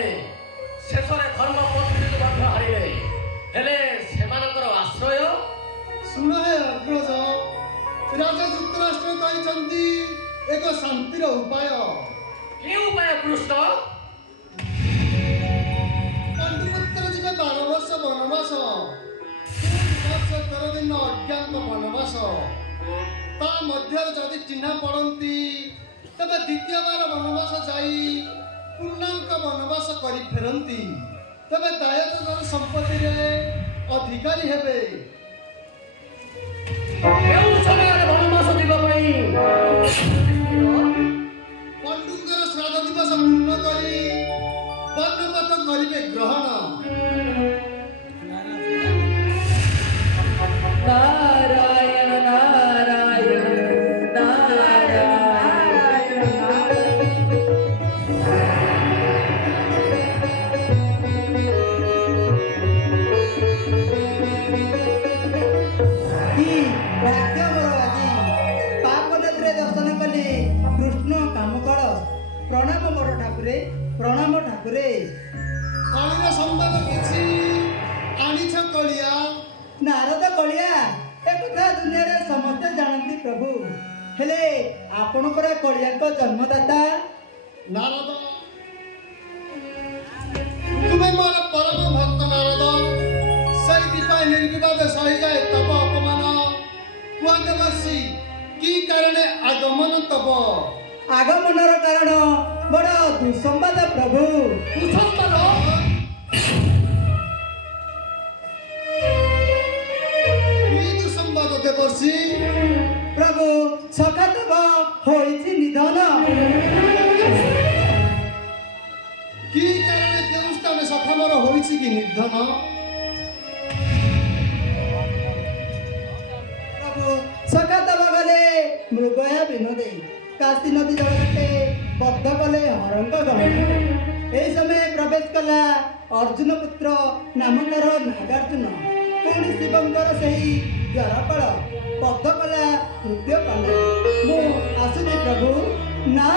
ହେଲେ ଶେଷରେ ଧର୍ମ ପତ୍ନୀକୁ ମଧ୍ୟ ହାରିବେ। ହେଲେ ସେମାନଙ୍କର ଆଶ୍ରୟ ଶୁଣ ହେ ଅଗ୍ରଜ, ରାଜା ଯୁକ୍ତରାଷ୍ଟ୍ର କହିଛନ୍ତି ଏକ ଶାନ୍ତିର ଉପାୟ। କି ଉପାୟ କୃଷ୍ଣ? ପାଣ୍ଡୁପୁତ୍ର ଯିବେ 12 ବର୍ଷ ବନବାସ, 13 ଦିନ ଅଜ୍ଞାତ ବନବାସ। ତା ମଧ୍ୟରେ ଯଦି ଚିହ୍ନା ପଡ଼ନ୍ତି ତେବେ ଦ୍ୱିତୀୟବାର ବନବାସ ଯାଇ ପୂର୍ଣ୍ଣାଙ୍କ ବନବାସ କରି ଫେରନ୍ତି। ତେବେ ଦାୟକ ସମ୍ପତ୍ତିରେ ଅଧିକାରୀ ହେବେ। କେଉଁ ସମୟରେ ବନବାସ ଯିବା ପାଇଁ? ପଣ୍ଡୁଙ୍କର ଶ୍ରାଦ୍ଧ ଦିବସ ପୂର୍ଣ୍ଣ କରି ବର୍ଣ୍ଣପତ କରିବେ ଗ୍ରହଣ। ନାରାୟଣ ନାରାୟଣ प्रणाम बड़ ठाकुरे, प्रणाम ठाकुरे। कलिर संवाद किछि आनिछ कलिया? नारद कलिया एकथा दुनिया रे समस्त जानती प्रभु, हेले आपण परा कलिया को जन्मदाता। नारद तुम्हें मोर परम भक्त नारद, सही निर्विवाद सही जाए तब अपमान। कुआसी की कारणे आगमन तब? आगमनर कारण बड़ दुसंवाद प्रभु। दुसंवाद? की दुसंवाद देवर्षि? प्रभु सखातब होइछि निधन। की कारणे केउ स्थान सखामर होइछि कि निधन? प्रभु सखातब गले मृगया विनोदे, काशी नदी जगते बद्ध कले हरंग गमन। यही समय प्रवेश कला अर्जुन पुत्र नामकर नागार्जुन। पुणी शिवंकर सही द्वारपाल बद्ध कला तृतीय पांडव। मु आसुची प्रभु, ना